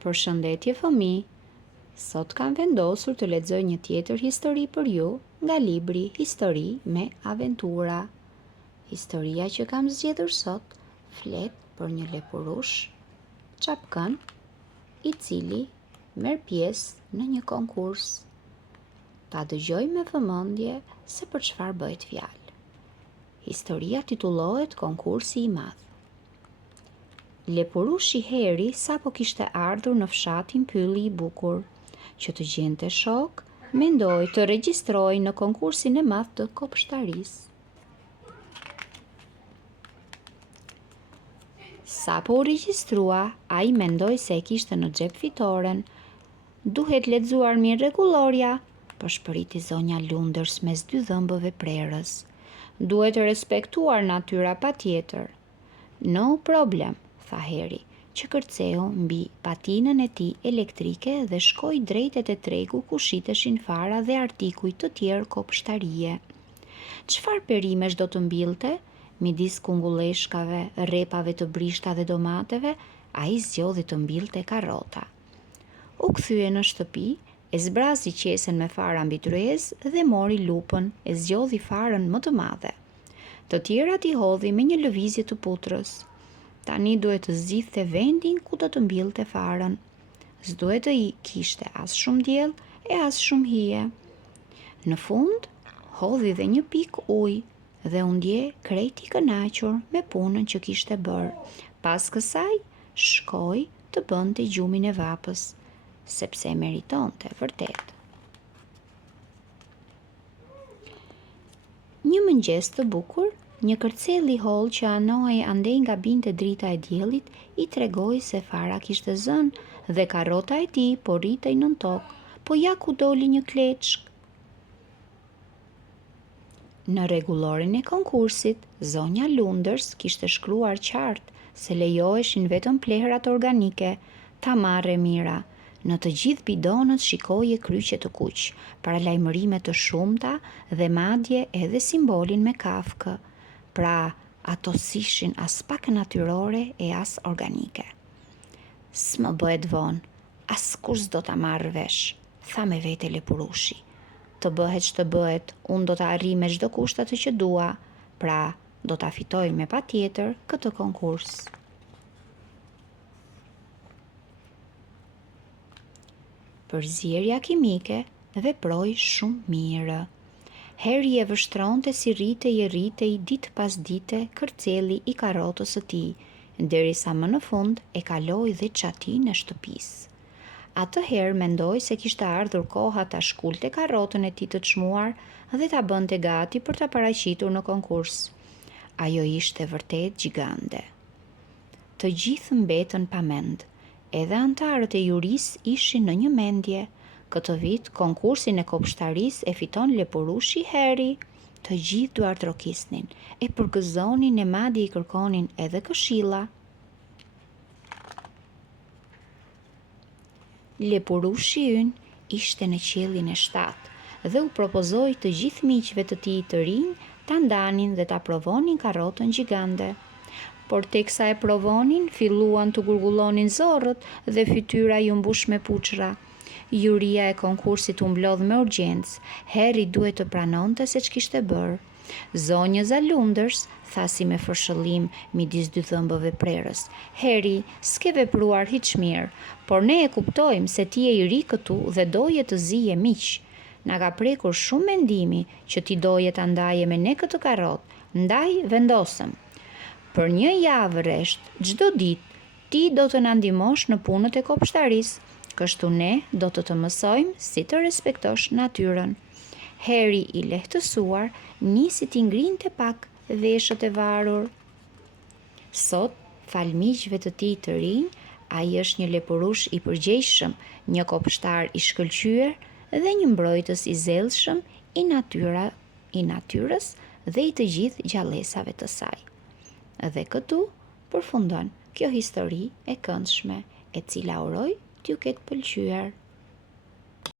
Përshëndetje fëmijë. Sot kam vendosur të lexoj një tjetër histori për ju nga libri Histori me aventura. Historia që kam zgjedhur sot flet për një lepurush çapkën i cili merr pjesë në një konkurs. Ta dëgjoj me vëmendje se për çfarë bëhet fjalë. Historia titullohet Konkursi i Madh. Lepurushi Heri sapo kishte ardhur në fshatin Pylli i Bukur, që të gjente shok, mendoi të regjistrohej në konkursin e madh të kopshtarisë. Sapo u regjistrua, ai mendoi se e kishte në xhep fitoren. Duhet lexuar mirë rregullorja, përshpëriti zonja Lunders mes dy dhëmbëve prerës. Duhet të respektuar natyra patjetër. No problem, tha Heri, që kërceu mbi patinën e tij elektrike dhe shkoi drejt te tregu ku shiteshin fara dhe artikuj të tjerë kopshtarie. Çfarë perimesh do të mbillte? Midis kungulleshkave, rrepave të brishta dhe domateve, ai zgjodhi të mbillte karrota. U kthye në shtëpi, e zbrasi qesen me fara mbi tryezë dhe mori lupën, e zgjodhi farën më të madhe. Të tjerat i hodhi me një lëvizje të putrës. Tani duhet të zgjidhte vendin ku do të mbillte farën. S'duhet të kishte as shumë diell e as shumë hije. Në fund, hodhi dhe një pikë ujë dhe u ndje krejt i kënaqur me punën që kishte bërë. Pas kësaj, shkoi të bënte gjumin e vapës, sepse e meritonte vërtet. Një mëngjes të bukur, një kërcell i holl që anohej andej nga binte drita e diellit i tregoi se fara kishte zënë dhe karrota e tij po rritej nën tokë, po ja ku doli një kleçk. Në rregullorin e konkursit, zonja Lunders kishte shkruar qartë se lejoheshin vetëm plehrat organike, ta marrë mira. Në të gjithë bidonët shikoje kryqe të kuq, paralajmërime të shumta dhe madje edhe simbolin me kafkë. Pra, ato s'ishin as pak natyrore e as organike. S'më bëhet vonë, askush s'do ta marrë vesh, tha me vete lepurushi. Të bëhet ç'të bëhet, unë do ta arrij me çdo kusht atë që dua, pra do ta fitoj me patjetër këtë konkurs. Përzierja kimike veproi shumë mirë. Heri e vështronte si rritej ditë pas dite kërceli i karrotës së tij, derisa më në fund e kaloi dhe çatin e shtëpisë. Atëherë mendoi se kishte ardhur koha ta shkulte karrotën e tij të çmuar dhe ta bënte gati për ta paraqitur në konkurs. Ajo ishte vërtet gjigande. Të gjithë mbetën pa mend. Edhe antarët e jurisë ishin në një mendje. Këtë vit, konkursin e kopshtarisë e fiton lepurushi Heri. Të gjithë duartrokisnin, e përgëzonin e madje i kërkonin edhe këshilla. Lepurushi ynë ishte në qiellin e 7 dhe u propozoi të gjithë miqve të tij të rinj ta ndanin dhe ta provonin karrotën gjigande. Por teksa e provonin, filluan të gurgullonin zorrët dhe fytyra ju mbush me puçra. Juria e konkursit u mblodh me urgjencë. Heri duhet të pranonte se ç'kishte bërë. Zonjëza Lunders tha si me fërshëllim midis dy dhëmbëve prerës. Heri, s'ke vepruar hiç mirë, por ne e kuptojmë se ti je i ri këtu dhe doje të zije miq. Na ka prekur shumë mendimi që ti doje ta ndaje me ne këtë karrotë, ndaj vendosëm. Për një javë rresht, çdo ditë, ti do të na ndihmosh në punët e kopshtarisë. Kështu ne do të mësojmë si të respektosh natyrën. Heri i lehtësuar nisi t'i ngrinte pak veshët e varur. Sot, fal miqve të tij të rinj, ai është një lepurush i përgjegjshëm, një kopshtar i shkëlqyer dhe një mbrojtës i zellshëm i natyrës dhe i të gjithë gjallësave të saj. Dhe këtu përfundon kjo histori e këndshme, e cila uroj t'ju ketë pëlqyer.